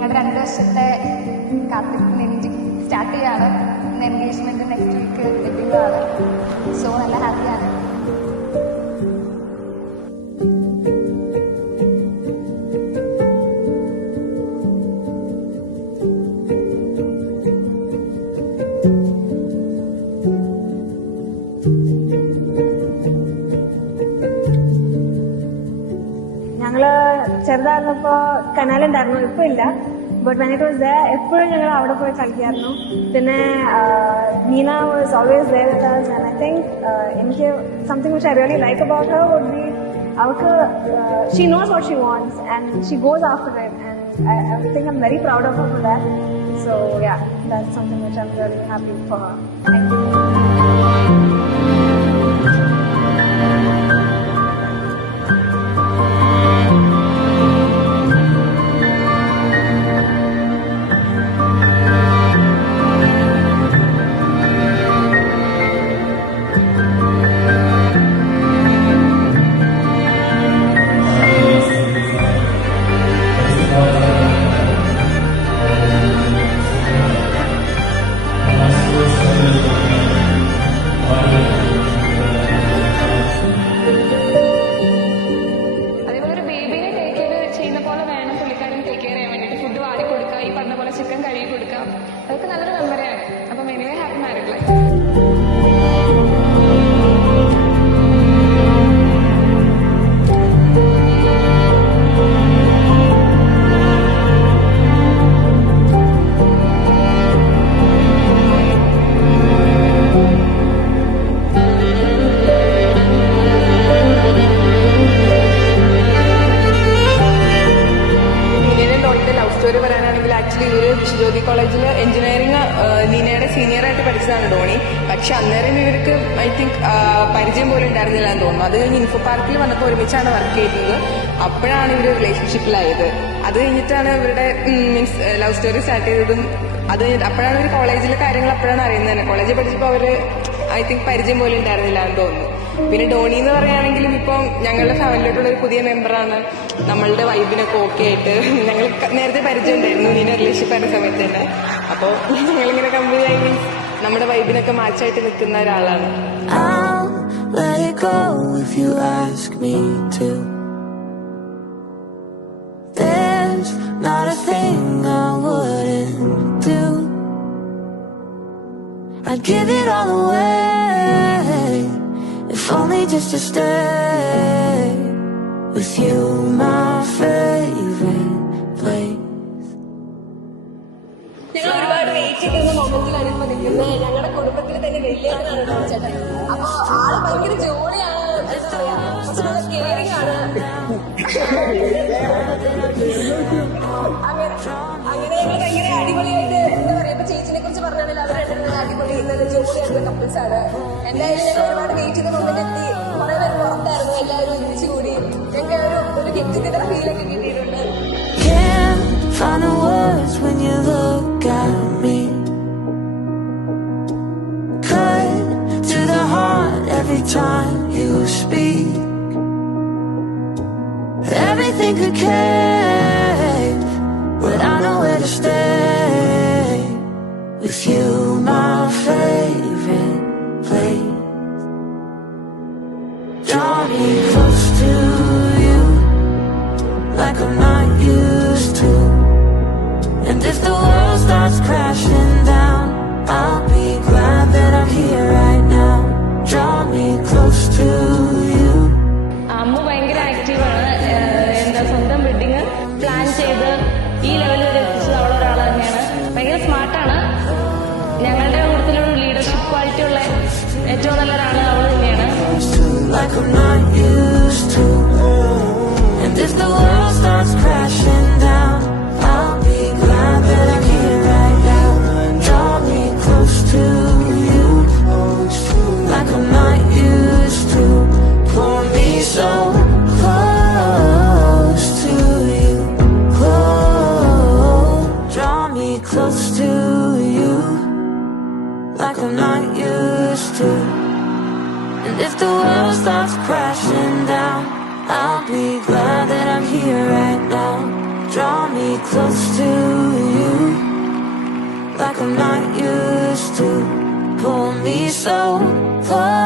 ഞങ്ങളുടെ 2 വർഷത്തെ കാത്തിരിപ്പിന് സ്റ്റാർട്ട് ചെയ്യാണ്. എൻഗേജ്മെന്റ് നെക്സ്റ്റ് വീക്ക് എത്തിയതാണ്. സോ നല്ല ഹാപ്പിയാണ്. ഞങ്ങള് ചെറുതായിരുന്നപ്പോ കനാലുണ്ടായിരുന്നു, ഇപ്പൊ ഇല്ല. But when it was there എപ്പോഴും ഞങ്ങൾ അവിടെ പോയി കളിക്കായിരുന്നു. പിന്നെ Neena was always there with us, and I think എനിക്ക് something which I really like about her would be അവൾക്ക് she knows what she wants and she goes after it, and I think I'm very proud of her for that. So yeah, that's something which I'm really happy for her. Thank you. Chicken കഴുകി കൊടുക്കാം. അതൊക്കെ നല്ലൊരു മെമ്മറിയാണ്. അപ്പം anyway happy married life. Jyothi കോളേജിൽ engineering നീനയുടെ സീനിയറായിട്ട് പഠിച്ചതാണ് ഡോണി. പക്ഷെ അന്നേരം ഇവർക്ക് ഐ തിങ്ക് പരിചയം പോലും ഉണ്ടായിരുന്നില്ല എന്ന് തോന്നുന്നു. അത് കഴിഞ്ഞ് ഇൻഫോ പാർക്കിൽ വന്നപ്പോൾ ഒരുമിച്ചാണ് വർക്ക് ചെയ്തത്. അപ്പോഴാണ് ഇവർ റിലേഷൻഷിപ്പിലായത്. അത് കഴിഞ്ഞിട്ടാണ് ഇവരുടെ മീൻസ് ലവ് സ്റ്റോറി സ്റ്റാർട്ട് ചെയ്തതും. അത് അപ്പോഴാണ് ഇവർ കോളേജിലെ കാര്യങ്ങൾ അപ്പോഴാണ് അറിയുന്നത് തന്നെ. കോളേജിൽ പഠിച്ചപ്പോൾ അവർ ഐ തിങ്ക് പരിചയം പോലും ഉണ്ടായിരുന്നില്ല എന്ന് തോന്നുന്നു. പിന്നെ ഡോണി എന്ന് പറയുകയാണെങ്കിലും ഇപ്പം ഞങ്ങളുടെ ഫാമിലിയിലോട്ടുള്ള ഒരു പുതിയ മെമ്പറാണ്. നമ്മളുടെ വൈബിനൊക്കെ ഓക്കെ ആയിട്ട് ഞങ്ങൾ നേരത്തെ പരിചയം ഉണ്ടായിരുന്നു നീന റിലേഷൻഷിപ്പ് ആയിരുന്ന സമയത്ത് തന്നെ. അപ്പോൾ ഞങ്ങളിങ്ങനെ കമ്പനി ആയി മീൻസ് നമ്മുടെ വൈബിനൊക്കെ മാച്ചായിട്ട് നിൽക്കുന്ന ഒരാളാണ്. I'd give it all away, if only just to stay with you, my favorite place. ഞങ്ങൾ ഒരുപാട് വെയിറ്റ് ചെയ്തിരുന്ന മൊമെന്റിലാണ് ഇപ്പൊ നിൽക്കുന്നത്. ഞങ്ങളുടെ കുടുംബത്തിൽ തന്നെ വലിയ ചേട്ടൻ. അപ്പൊ ആള് ഭയങ്കര ജോളിയാണ്, എന്താ പറയാ, കുറച്ചുകൂടെ കെയറിംഗ് ആണ്. അങ്ങനെ ഞങ്ങൾ ഭയങ്കര അടിപൊളിയായിട്ട് എന്താ പറയാ, ഇപ്പൊ ചേച്ചിനെ കുറിച്ച് പറഞ്ഞാണെങ്കിൽ അവർ രണ്ടുപേരും അടിപൊളി നല്ല ജോലിയായിട്ടുള്ള കപ്പിൾസ് ആണ്. എന്തായാലും ഞങ്ങൾ ഒരുപാട് വെയിറ്റ് ചെയ്ത മൊമെന്റ് എത്തി. കുറെ പേര് പുറത്തായിരുന്നു, എല്ലാവരും ഒരുമിച്ച് കൂടി ഞങ്ങൾക്ക് ഒരു ഗെറ്റ് ടുഗദർ ഫീലൊക്കെ കിട്ടിയിട്ടുണ്ട്. Find the words when you look at me. Cut to the heart every time you speak. Everything could cave, but I know where to stay with you, my favorite place. Draw me close to you like I'm not used to. And if the world starts crashing down, I'll be glad that I'm here right now. Draw me close to you. അമ്മ ഭയങ്കര ആക്റ്റീവാണ്. എന്താ സ്വന്തം wedding plan ചെയ്ത് ഈ ലെവലിൽ വരെ എത്തിച്ചത് അവളൊരാൾ തന്നെയാണ്. ഭയങ്കര സ്മാർട്ടാണ്. ഞങ്ങളുടെ കൂട്ടത്തിലൊരു ലീഡർഷിപ്പ് ക്വാളിറ്റി ഉള്ള ഏറ്റവും നല്ല ഒരാൾ അവൾ തന്നെയാണ്. Like I'm not used to. And if the world starts crashing down, I'll be glad that I'm here right now. Draw me close to you, like I'm not used to. Pull me so close to you, close. Draw me close to you, like I'm not used to. And if the world starts crashing down, I'll be glad that I'm here right now. Draw me close to you, like I'm not used to. Pull me so close.